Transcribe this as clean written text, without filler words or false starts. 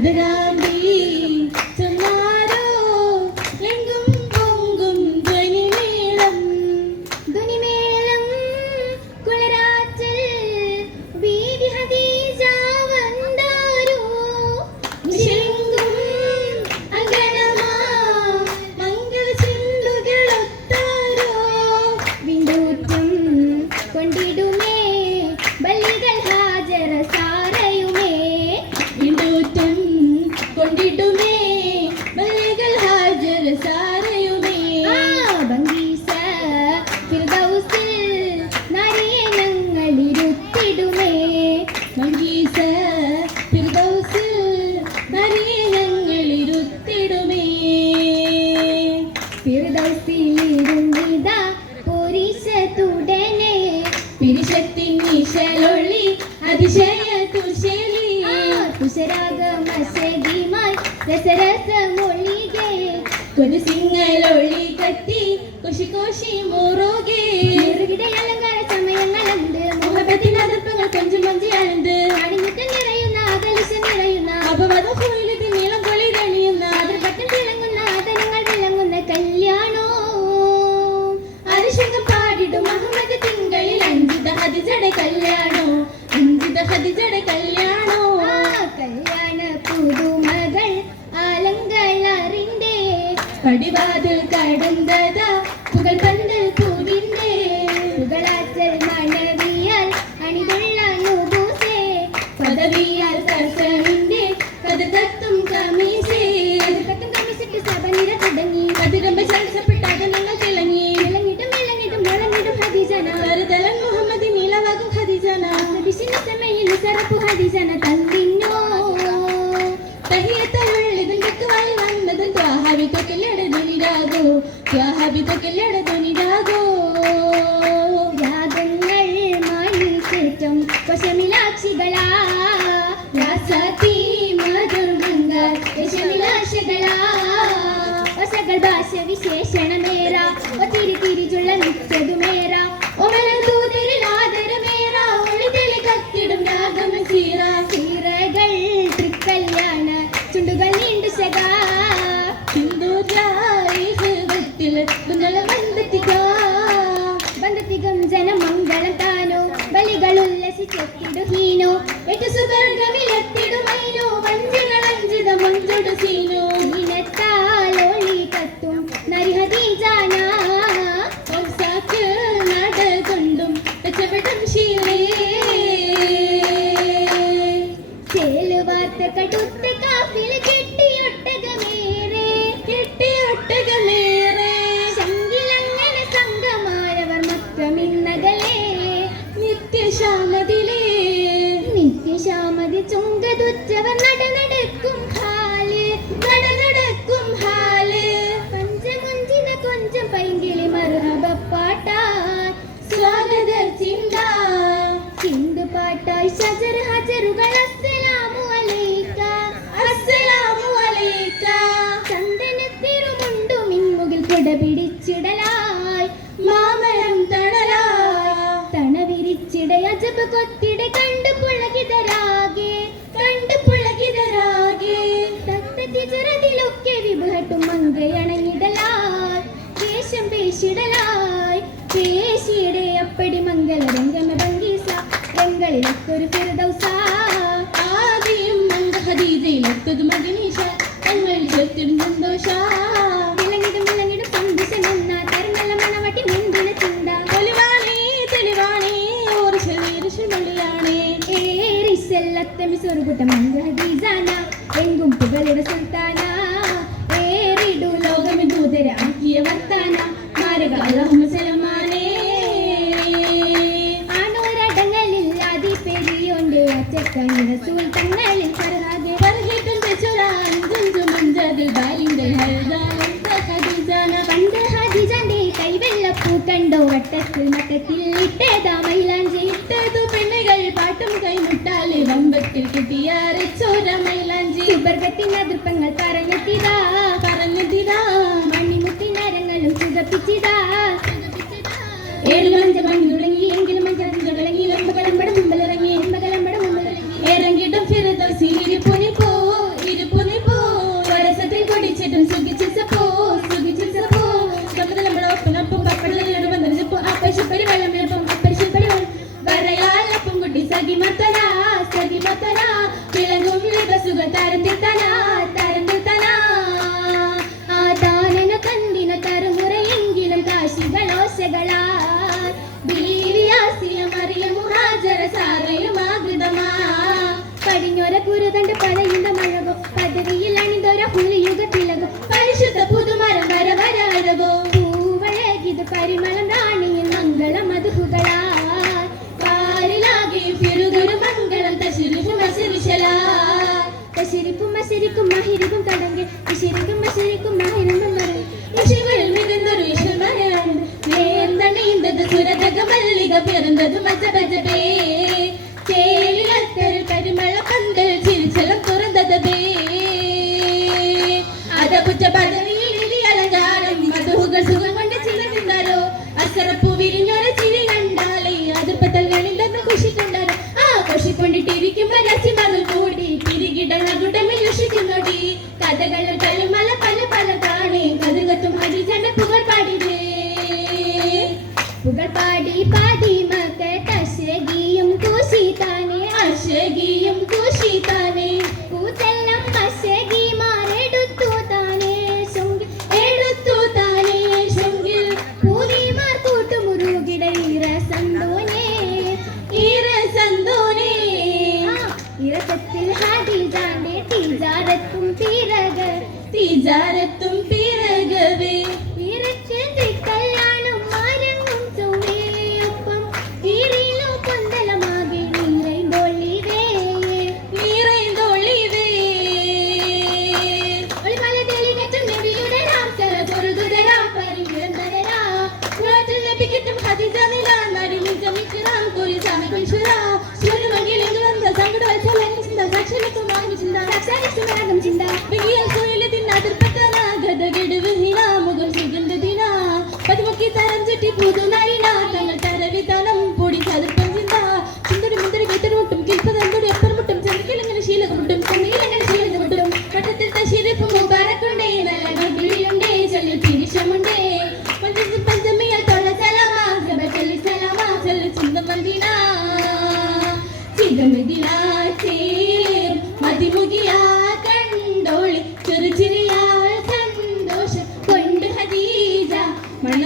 കതിരാമ്പി ചൊന്നാരോ എങ്കും പൊങ്കും ധ്വനിമേളം കുളരാറ്റൽ ബീവി ഹദീജ വന്നാരോ ശെങ്കും അങ്കണമാ മംഗള ചിന്തുകളൊത്താരോ വിണ്ടൂറ്റും കൊണ്ടിടുമേ ബലികൾ ഹാജര സാരയുമേ വിണ്ടൂറ്റും കൊണ്ടിടുമേ ബലികൾ ഹാജര സാരയുമേ ബംഗീസ ഫിർദൗസിൽ നരിയനങ്ങളിരുത്തിടുമേ ബംഗീസ ഫിർദൗസിൽ നരിയനങ്ങളിരുത്തിടുമേ ഫിർദൗസിലിരുന്നിതാ പുരിശത്തുടനെ പിരിശത്തിൻ നിശലൊള്ളി അതിശയ തുശലി തുഷരാഗമസകിമായി രസരസമൊളികെ കൊലുസിങ്ങലൊളി കത്തി കൊശി കൊശി മുറുകെ മുറുകിടെ അലങ്കാര സമയങ്ങളുണ്ട് മുഹബത്തിന് അതിർപ്പങ്ങൾ കൊഞ്ചും കൊഞ്ചിയാണെന്ത് അണിഞ്ഞിട്ട് നിറയുന്ന കലുശ നിറയുന്ന അപവാദത്തിൽ നീളം കൊളി തെളിയുന്ന അതിർപ്പറ്റം തിളങ്ങുന്ന ആദരങ്ങൾ വിളങ്ങുന്ന കല്യാണോ അതിശങ്കം പാടിടും മുഹമ്മദ് തിങ്കളിൽ അഞ്ചിത ഹദിജട കല്യാണോ അഞ്ചിത ഹദിജട കല്യാണോ കല്യാണ പുതുമകൾ ആലങ്കളറിന്റെ പടിവാതിൽ കടന്തത പുകൾ പന്തൽ പൂവിന്റെ പുകളാച്ചൽ മണവിയാൽ അണികൊള്ള നുബൂസേ പദവിയാൽ കസവിന്റെ കഥതത്തും കമീസേ കഥതത്തും കമീസിട്ട് സഭ നിര തുടങ്ങി കതിരമ്പ ശാസപ്പെട്ടാതെ നിങ്ങൾ തിളങ്ങി ഇളങ്ങിട്ടും ഇളങ്ങിട്ടും മുളങ്ങിട്ടും ഹദീജന കരുതലൻ മുഹമ്മദ് നീലവാകും ഹദീജന വിശിന്ന സമയിൽ സറപ്പു ഹദീജന തന്നിന്നോ തഹിയത്തലുള്ളിതിന്റെ വായി വന്നത് ത്വാഹാബിതൊക്കെല്ലടതുനിരാകോ ത്വാഹാബിതൊക്കെല്ലടതുനിരാകോ രാഗങ്ങൾ മാണിക്കേറ്റം വശമിലാക്ഷികളാ രാസത്തി മധുർഗങ്ങൾ വശമിലാക്ഷികളാ വശകൾ ഭാഷ വിശേഷണമേറ ഒത്തിരി തിരിച്ചുള്ള നിത്യതുമേറ ഒമല തൂതിരിൽ ആദരമേറ ഒളിതെളി കത്തിടും രാഗമ സീറ സീറകൾ തൃക്കല്യാണ ചുണ്ടുകൾ നീണ്ടു ശക സിന്ദൂരായിഹത്തിൽ മുതല ബന്ധത്തികം ജനമംഗളം താനോ ബലികൾ ഉല്ലസിച്ചെത്തിടുഹീനോ എട്ടു സുവർഗമിലെത്തിടുമൈനോ വഞ്ചികളഞ്ചിത മഞ്ചുടു സീനോ ഇനത്താലോളി കത്തും നരിഹദീജാന ഒസാക്ക് നടകൊണ്ടും രക്ഷപ്പെടും ശീലേ ചേലുവാർത്ത കടുത്ത കാഫിൽ കെട്ടിയൊട്ടകമേറെ ശങ്കിലങ്ങനെ സംഘമായവർ മൊത്തമിന്നകലേ നിത്യശാമതി ചുങ്കതുറ്റവർ നടനടക്കും ഹാല് പഞ്ചമുഞ്ചിന കൊഞ്ചം പൈങ്കിളി മർഹബപ്പാട്ടായി സ്വാഗത ചിന്തു പാട്ടായി ഷജർ ഹജറുകൾ അസ്സലാമു അലൈക ചന്ദനത്തിരുമുണ്ടു മിൻമുകിൽ കുട പിടിച്ചിടലായി മാമരം തണവിരിച്ചിട അജബ് കൊത്തിട കണ്ടു പുളകിതരാകെ തത്തതിജറതിലൊക്കെ വിഭട്ടും മങ്കയണങ്ങിടലായി വേഷം പേശിയുടെ അപ്പടി മംഗള രംഗമ ഭംഗീസ രംഗളിലൊക്കൊരു ഫിർദൗസ ആദിയും മംഗ ഹദീജയിലൊത്തത് മകനീഷ തങ്ങളിൽ ചെത്തിടും സന്തോഷ വിളങ്ങിടും സന്ദേശം എന്ന തരങ്ങല്ല മണവട്ടി മുന്തിന ചിന്ത തെളിവാണേ ഒരു ശരീരശമളിയാണേ ഏറിസെല്ലത്തമി സ്വറുകുട്ട മംഗ ഹദീജാന എങ്കും പുകളിട സുൽത്താന ഏറിടു ലോകമി ദൂതര ആക്കിയ വർത്താന മാരക അല്ലാഹുമ്മ സലമാനേ ആണോരടങ്ങളില്ലാതി പെരിയോന്റെ അച്ചക്കണ്ണിന സുൽത്തങ്ങളിൽ ഫർഹാദെ ഫർഹിട്ടും തെച്ചുരാൻ ജുഞ്ചും മഞ്ചതിൽ ബാലിന്റെ ഹൽദാലും ഹദീജാന പണ്ട് ഹദീജാന്റെ കൈവെള്ളപ്പൂ കണ്ടോ വട്ടത്തിൽ മട്ടത്തിൽ ഇട്ടേതാ മൈലാഞ്ചി ഇട്ടതു പെണ്ണുകൾ പാട്ടും കൈമുട്ടാലെ വമ്പത്തിൽ കിട്ടിയാറിച്ചോര മൈലാഞ്ചി സുബർഗത്തിൻ അതിർപ്പങ്ങൾ പറഞ്ഞെത്തിതാ മണിമുത്തിനരങ്ങളും സുഖപ്പിച്ചിതാ ഏഴ് മഞ്ച മണി തുടങ്ങി എങ്കിലും മഞ്ച തുടങ്ങി ലംബകളമ്പട മുമ്പിലിറങ്ങി എമ്പകളമ്പട മുമ്പിലിറങ്ങി ഇറങ്ങിയിട്ടും ഫിർദൗസിൽ ഇരിപ്പുനിപ്പോ പൂജകളാൽ ബീവിയാസിയ മറിയമു ഹാജറ സാറയുമാകൃതമാ പടിഞ്ഞൊര കുരുതണ്ട് പഴയുന്ന മഴകോ പദവിയിൽ അണിന്തൊര പുലിയുഗ തിലകോ പരിശുദ്ധ പുതുമരം വരവരവരവോ പൂവഴകിത് പരിമളം റാണിയിൽ മംഗളം മധുഹുകളാൽ പാരിലാകെ പിറുതൊരു മംഗളം തശിരിപ്പും മശരിക്കും മഹിരിക്കും തടങ്കെ മശരിക്കും മഹിരും ഋഷികളിൽ മികുന്നൊരു ഈശ്വരനാണ് നേർന്നണിന്തത് സുരതക മല്ലിക പിറന്നത് മജബജബേ ചേലിലത്തരു പരിമള പന്തൽ ചിരിച്ചലം തുറന്നതബേ അതപുറ്റ പദവിയിൽ അലങ്കാരം മധുഹുകൾ സുഖം കൊണ്ട് ചിറഞ്ഞാരോ അസറപ്പൂ വിരിഞ്ഞൊരു ചിരി കണ്ടാലേ അതിർപ്പത്തൽ കണിന്തെന്ന് കുഷിക്കൊണ്ടാരോ ആ കുഷിക്കൊണ്ടിട്ടിരിക്കും രസി മകൾ കൂടി തിരികിടണകുടമിൽ ഋഷിക്കുന്നൊടി കഥകളിൽ കലുമല പല പല കാണേ കതിർകത്തും ഹരിജന പുകൾ പാടിരേ പുകൾ പാടി പാടി മക്കൾ അശഗിയും കൂശിതാനേ കൂത്തെല്ലാം അശഗി മാരെടുത്തു താനേ ശൊങ്കിൽ പൂരിമാർ കൂട്ടുമുറുകിട ഇരസത്തിൽ ഹാദിജാന്റെ തീജാരത്തും പിറകവേ ഇരച്ചെന്റെ കല്യാണം മാരങ്ങും ചൂടിയൊപ്പം ഈരിലോ പന്തലമാകെ നീറൈന്തോളിവേ ഒളിമല തെളിഞ്ഞറ്റും നെടിയുടെ രാംസല പൊറുതുതരാം പരിമിരന്തരരാ ഉളറ്റിൽ ലഭിക്കട്ടും ഖദീജ നില നരിമിൽ ജമിച്ചുറാം കുരി സമീപിച്ചുറാ ശിവനുമകിലെങ്കിൽ വന്ന സങ്കട വത്സലൻ ചിന്ത സാക്ഷരത്തും ആകും ചിന്ത സാക്ഷരത്തും ചിന്ത വിങ്ങിയൽ കുയിലത്തിൻ അതിർപ്പത്തന ഗതഗെടുവിഹിന മുഖം സുഗന്ധദിന പതിമുക്കി തരം ചുറ്റി പുതുനയിന തങ്ങൾ തരവിതനം പൊടി ചതുർപ്പം ചിന്ത ചിന്തടി മുന്തടി കെത്തരുമുട്ടും കിൽപ്പതന്തടി എപ്പർമുട്ടും ചെറുക്കിലെങ്ങനെ ശീലകമുട്ടും ചെന്നീലെങ്ങനെ ശീലകമുട്ടും വട്ടത്തിൽ തശിരിപ്പും മുബാരക്കുണ്ടേ നല്ല ഗുളിയുണ്ടേ ചൊല്ലിൽ തിരിശമുണ്ടേ പഞ്ചമിയാൽ തൊഴ സലാമാ സബറ്റലി സലാമാ ചൊല്ലി ചിന്തമന്ദിന ചിന്തമദിന ചേർ മതിമുകിയാ കണ്ടോളി ചെറുചിരിയാൽ സന്തോഷം കൊണ്ട് ഹദീജ മണ